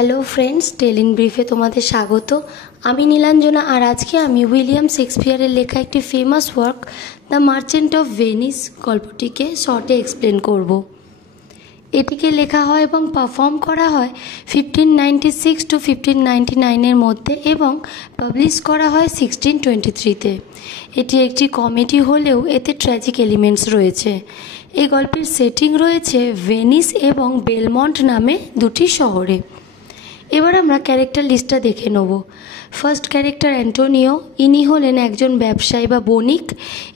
Hello friends, telling ব্রিফে তোমাদের স্বাগত। আমি নীলাঞ্জনা, আর আজকে আমি উইলিয়াম শেক্সপিয়ারের লেখা একটি famous work the Merchant of Venice গল্পটিকে শর্টে এক্সপ্লেন করব। এটিকে লেখা হয় এবং পারফর্ম করা হয় 1596 to 1599 মধ্যে এবং পাবলিশ করা হয় 1623-তে। এটি একটি কমেডি হলেও এতে ট্র্যাজিক এলিমেন্টস রয়েছে। এই গল্পের সেটিং রয়েছে ভেনিস এবং বেলমন্ট নামে দুটি শহরে। এবার আমরা ক্যারেক্টার লিস্টটা দেখে নেব। First character Antonio. ইনি হলেন একজন ব্যবসায়ী বা বণিক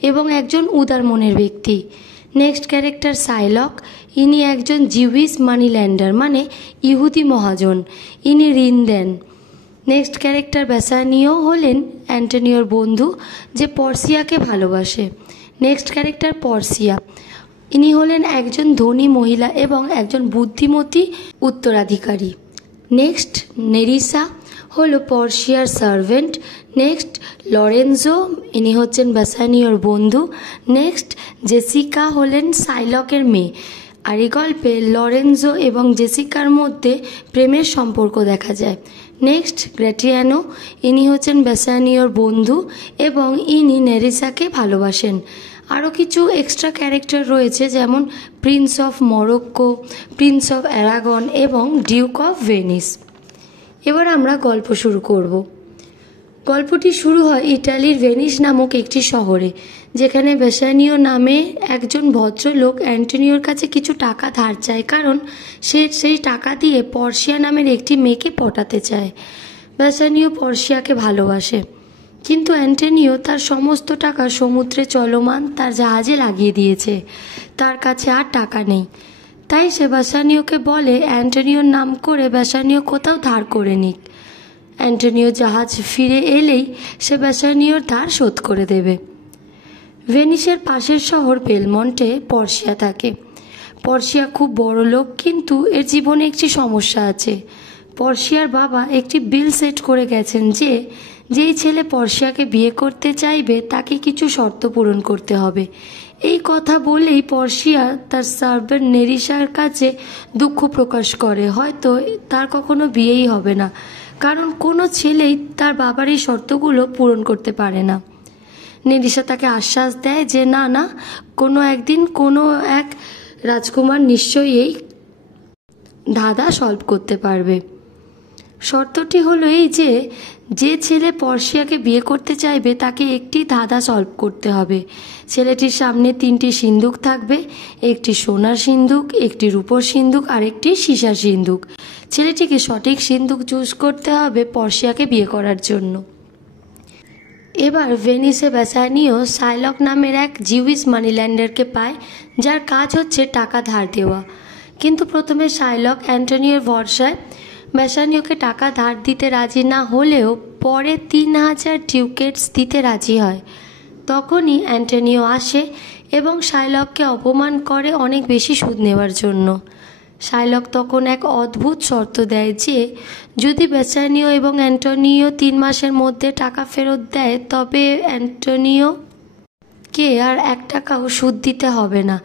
এবং একজন উদার মনের ব্যক্তি। Next character সাইলক। ইনি একজন জিউইশ মানি ল্যান্ডার, মানে ইহুদি মহাজন। ইনি ঋণ দেন। নেক্সট ক্যারেক্টার বেসানিও হলেন অ্যান্টোনিওর বন্ধু, যে পর্সিয়াকে ভালোবাসে। Next character পর্সিয়া। ইনি হলেন একজন ধনী মহিলা এবং একজন বুদ্ধিমতী উত্তরাধিকারী। নেক্সট নেরিসা হলো পর্সিয়ার সার্ভেন্ট। নেক্সট লরেনজো, ইনি হচ্ছেন বেসানিওর বন্ধু। নেক্সট জেসিকা হলেন সাইলকের মেয়ে। আর এই গল্পে লরেনজো এবং জেসিকার মধ্যে প্রেমের সম্পর্ক দেখা যায়। নেক্সট গ্র্যাটিয়ানো, ইনি হচ্ছেন বেসানিওর বন্ধু এবং ইনি নেরিসাকে ভালোবাসেন। আরও কিছু এক্সট্রা ক্যারেক্টার রয়েছে, যেমন Prince of Morocco, Prince of Aragon এবং ডিউক অফ ভেনিস। এবার আমরা গল্প শুরু করব। গল্পটি শুরু হয় ইটালির ভেনিস নামক একটি শহরে, যেখানে বেসানিও নামে একজন ভদ্রলোক অ্যান্টোনিওর কাছে কিছু টাকা ধার চায়, কারণ সে সেই টাকা দিয়ে পর্সিয়া নামের একটি মেয়েকে পটাতে চায়। বেসানিও পর্সিয়াকে ভালোবাসে, কিন্তু অ্যান্টোনিও তার সমস্ত টাকা সমুদ্রে চলমান তার জাহাজে লাগিয়ে দিয়েছে। তার কাছে আর টাকা নেই। তাই সে বেসানিওকে বলে অ্যান্টোনিওর নাম করে বেসানিও কোথাও ধার করে নিক। অ্যান্টোনিও জাহাজ ফিরে এলেই সে বেসানিওর ধার শোধ করে দেবে। ভেনিসের পাশের শহর বেলমন্টে পর্সিয়া থাকে। পর্সিয়া খুব বড় লোক, কিন্তু এর জীবনে একটি সমস্যা আছে। পর্সিয়ার বাবা একটি বিল সেট করে গেছেন যে যেই ছেলে পর্সিয়াকে বিয়ে করতে চাইবে তাকে কিছু শর্ত পূরণ করতে হবে। এই কথা বলেই পর্সিয়া তার সার্ভেন্ট নেরিসার কাছে দুঃখ প্রকাশ করে, হয়তো তার কখনো বিয়েই হবে না, কারণ কোনো ছেলেই তার বাবার এই শর্তগুলো পূরণ করতে পারে না। নেরিসা তাকে আশ্বাস দেয় যে না, কোনো একদিন কোনো এক রাজকুমার নিশ্চয়ই এই ধাঁধা সলভ করতে পারবে। শর্তটি হলো এই যে ছেলে পর্সিয়াকে বিয়ে করতে চাইবে তাকে একটি ধাঁধা সলভ করতে হবে। ছেলেটির সামনে 3টি সিন্দুক থাকবে, একটি সোনার সিন্দুক, একটি রূপোর সিন্দুক আর একটি সীসার সিন্দুক। ছেলেটিকে সঠিক সিন্দুক চুজ করতে হবে পর্সিয়াকে বিয়ে করার জন্য। এবার ভেনিসে বেসানিও সাইলক নামের এক জিউইশ মানি ল্যান্ডারকে পায়, যার কাজ হচ্ছে টাকা ধার দেওয়া। কিন্তু প্রথমে সাইলক অ্যান্টোনিওর ভরসায় বেসানিওকে টাকা ধার দিতে রাজি না হলেও পরে 3000 টিউকেটস দিতে রাজি হয়। তখনই অ্যান্টোনিও আসে এবং সাইলককে অপমান করে অনেক বেশি সুদ নেওয়ার জন্য। সাইলক তখন এক অদ্ভুত শর্ত দেয় যে যদি বেসানিও এবং অ্যান্টোনিও 3 মাসের মধ্যে টাকা ফেরত দেয় তবে অ্যান্টোনিওকে আর 1 টাকাও সুদ দিতে হবে না।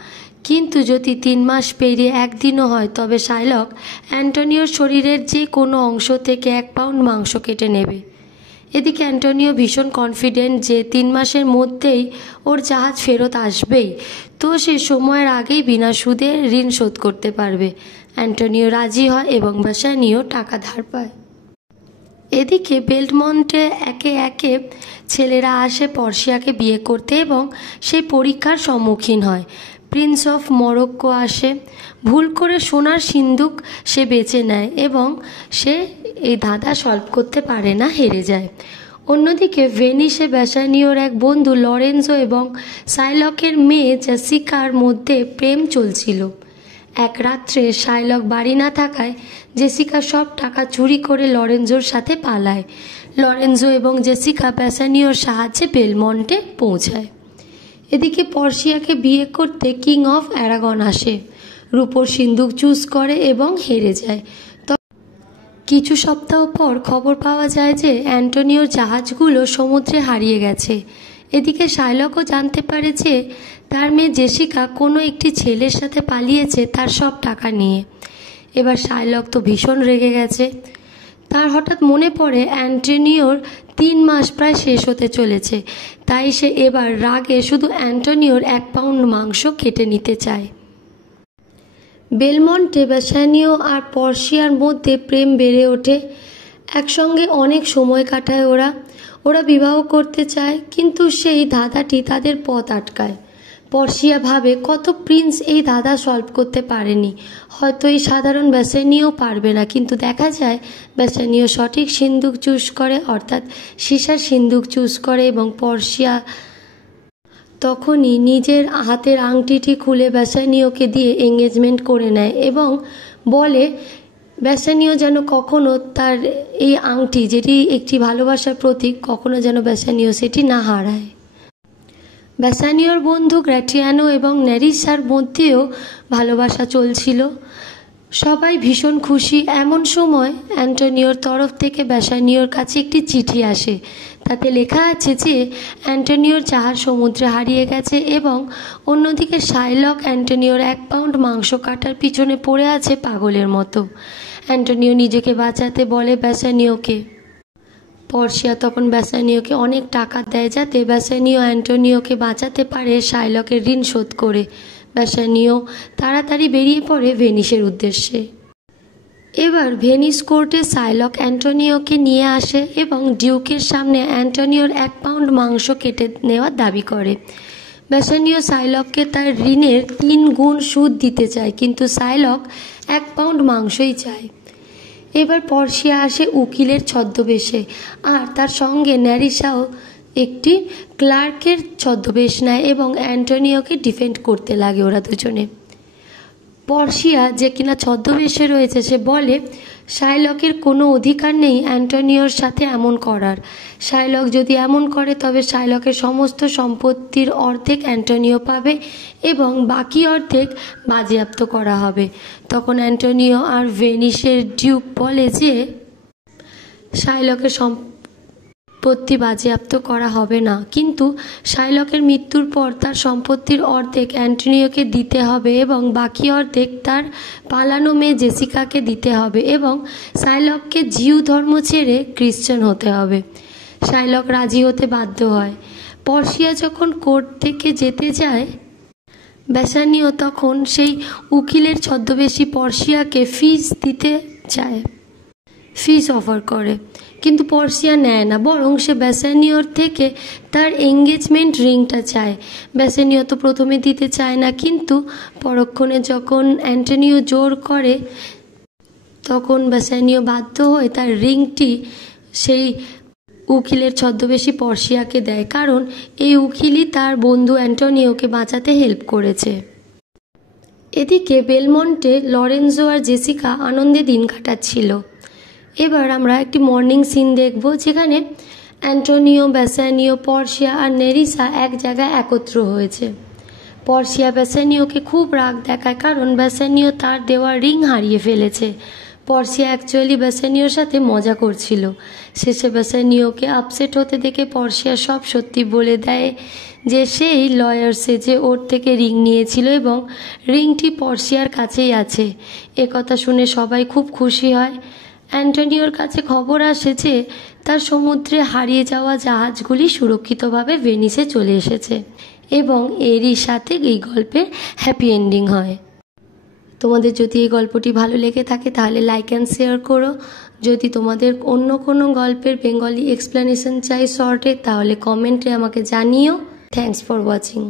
কিন্তু যদি 3 মাস পেরিয়ে 1 দিনও হয় তবে সাইলক অ্যান্টোনিওর শরীরের যে কোনো অংশ থেকে 1 পাউন্ড মাংস কেটে নেবে। এদিকে অ্যান্টোনিও ভীষণ কনফিডেন্ট যে 3 মাসের মধ্যেই ওর জাহাজ ফেরত আসবেই, তো সে সময়ের আগেই বিনা সুদে ঋণ শোধ করতে পারবে। অ্যান্টোনিও রাজি হয় এবং বেসানিও টাকা ধার পায়। এদিকে বেলমন্টে একে একে ছেলেরা আসে পর্সিয়াকে বিয়ে করতে এবং সেই পরীক্ষার সম্মুখীন হয়। প্রিন্স অফ মরক্কো আসে, ভুল করে সোনার সিন্দুক সে বেছে নেয় এবং সে এই ধাঁধা সলভ করতে পারে না, হেরে যায়। অন্যদিকে ভেনিসে বেসানিওর এক বন্ধু লরেনজো এবং সাইলকের মেয়ে জেসিকার মধ্যে প্রেম চলছিল। এক রাত্রে সাইলক বাড়ি না থাকায় জেসিকা সব টাকা চুরি করে লরেনজোর সাথে পালায়। লরেনজো এবং জেসিকা বেসানিওর সাহায্যে বেলমন্টে পৌঁছায়। এদিকে পর্সিয়াকে বিয়ে করতে কিং অফ অ্যারাগন আসে, রূপোর সিন্দুক চুজ করে এবং হেরে যায়। কিছু সপ্তাহ পর খবর পাওয়া যায় যে অ্যান্টোনিওর জাহাজগুলো সমুদ্রে হারিয়ে গেছে। এদিকে সাইলকও জানতে পারে যে তার মেয়ে জেসিকা কোনো একটি ছেলের সাথে পালিয়েছে তার সব টাকা নিয়ে। এবার শার্লক তো ভীষণ রেগে গেছে। তার হঠাৎ মনে পড়ে অ্যান্টোনিওর 3 মাস প্রায় শেষ হতে চলেছে, তাই সে এবার রাগে শুধু অ্যান্টোনিওর 1 পাউন্ড মাংস কেটে নিতে চায়। বেলমন্টে বেসানিও আর পর্শিয়ার মধ্যে প্রেম বেড়ে ওঠে। একসঙ্গে অনেক সময় কাটায় ওরা বিবাহ করতে চায়, কিন্তু সেই ধাঁধাটি তাদের পথ আটকায়। পর্শিয়া ভাবে কত প্রিন্স এই ধাঁধা সলভ করতে পারেনি, হয়তো এই সাধারণ বেসানিও পারবে না, কিন্তু দেখা যায় বেসানিও সঠিক সিন্দুক চুজ করে, অর্থাৎ সীসার সিন্দুক চুজ করে, এবং পর্শিয়া তখনই নিজের হাতের আংটিটি খুলে বেসানিওকে দিয়ে এঙ্গেজমেন্ট করে নেয় এবং বলে বেসানিও যেন কখনো তার এই আংটি, যেটি একটি ভালোবাসার প্রতীক, কখনো যেন বেসানিও সেটি না হারায়। বেসানিওর বন্ধু গ্র্যাটিয়ানো এবং নেরিসার মধ্যেও ভালোবাসা চলছিল। সবাই ভীষণ খুশি। এমন সময় অ্যান্টোনিওর তরফ থেকে বেসানিওর কাছে একটি চিঠি আসে। তাতে লেখা আছে যে অ্যান্টোনিওর জাহাজ সমুদ্রে হারিয়ে গেছে এবং অন্যদিকে শার্লক অ্যান্টোনিওর 1 পাউন্ড মাংস কাটার পিছনে পড়ে আছে পাগলের মতো। অ্যান্টোনিও নিজেকে বাঁচাতে বলে বেসানিওকে। পর্শিয়া তখন বেসানিওকে অনেক টাকা দেয় যাতে বেসানিও অ্যান্টোনিওকে বাঁচাতে পারে শার্লকের ঋণ শোধ করে। বেসানিও তাড়াতাড়ি বেরিয়ে পড়ে ভেনিসের উদ্দেশ্যে। এবার ভেনিস কোর্টে শার্লক অ্যান্টোনিওকে নিয়ে আসে এবং ডিউকের সামনে অ্যান্টোনিওর 1 পাউন্ড মাংস কেটে নেওয়ার দাবি করে। বেসানিও শার্লককে তার ঋণের 3 গুণ সুদ দিতে চায়, কিন্তু শার্লক 1 পাউন্ড মাংসই চায়। এবার পর্শিয়া আসে উকিলের ছদ্মবেশে, আর তার সঙ্গে নেরিসাও একটি ক্লার্কের ছদ্মবেশ নেয় এবং অ্যান্টোনিওকে ডিফেন্ড করতে লাগে ওরা দুজনে। পর্শিয়া, যে কিনা ছদ্মবেশে রয়েছে, সে বলে শার্লকের কোনো অধিকার নেই অ্যান্টোনিওর সাথে এমন করার। শার্লক যদি এমন করে তবে শার্লকের সমস্ত সম্পত্তির অর্ধেক অ্যান্টোনিও পাবে এবং বাকি অর্ধেক বাজেয়াপ্ত করা হবে। তখন অ্যান্টোনিও আর ভেনিসের ডিউক বলে যে শার্লকের সম্পত্তি বাজেয়াপ্ত করা হবে না, কিন্তু শার্লকের মৃত্যুর পর তার সম্পত্তির অর্ধেক অ্যান্টোনিওকে দিতে হবে এবং বাকি অর্ধেক তার পালানো মেয়ে জেসিকাকে দিতে হবে, এবং শার্লককে জিউ ধর্ম ছেড়ে খ্রিস্টান হতে হবে। শার্লক রাজি হতে বাধ্য হয়। পর্শিয়া যখন কোর্ট থেকে যেতে যায়, বেসানিও তখন সেই উকিলের ছদ্মবেশী পর্শিয়াকে ফিস দিতে চায়, ফিস অফার করে, কিন্তু পর্শিয়া নেয় না, বরং সে বেসানিওর থেকে তার এঙ্গেজমেন্ট রিংটা চায়। বেসানিও তো প্রথমে দিতে চায় না, কিন্তু পরক্ষণে যখন অ্যান্টোনিও জোর করে তখন বেসানিও বাধ্য হয়ে তার রিংটি সেই উকিলের ছদ্মবেশী পর্শিয়াকে দেয়, কারণ এই উকিলই তার বন্ধু অ্যান্টোনিওকে বাঁচাতে হেল্প করেছে। এদিকে বেলমন্টে লরেন্জো আর জেসিকা আনন্দে দিন কাটাচ্ছিল। এবার আমরা একটি মর্নিং সিন দেখব, যেখানে অ্যান্টোনিও, বেসানিও, পর্শিয়া আর নেরিসা এক জায়গায় একত্র হয়েছে। পর্শিয়া বেসানিওকে খুব রাগ দেখায়, কারণ বেসানিও তার দেওয়া রিং হারিয়ে ফেলেছে। পর্শিয়া অ্যাকচুয়ালি বেসানিওর সাথে মজা করছিল। শেষে বেসানিওকে আপসেট হতে দেখে পর্শিয়া সব সত্যি বলে দেয় যে সেই লয়ার সেজে ওর থেকে রিং নিয়েছিল এবং রিংটি পর্শিয়ার কাছেই আছে। একথা শুনে সবাই খুব খুশি হয়। অ্যান্টোনিওর কাছে খবর আসে যে তার সমুদ্রে হারিয়ে যাওয়া জাহাজগুলি সুরক্ষিতভাবে ভেনিসে চলে এসেছে, এবং এরই সাথে এই গল্পের হ্যাপি এন্ডিং হয়। তোমাদের যদি এই গল্পটি ভালো লেগে থাকে তাহলে লাইক অ্যান্ড শেয়ার করো। যদি তোমাদের অন্য কোনো গল্পের বেঙ্গলি এক্সপ্লেনেশন চাই শর্টে, তাহলে কমেন্টে আমাকে জানিও। Thanks for watching.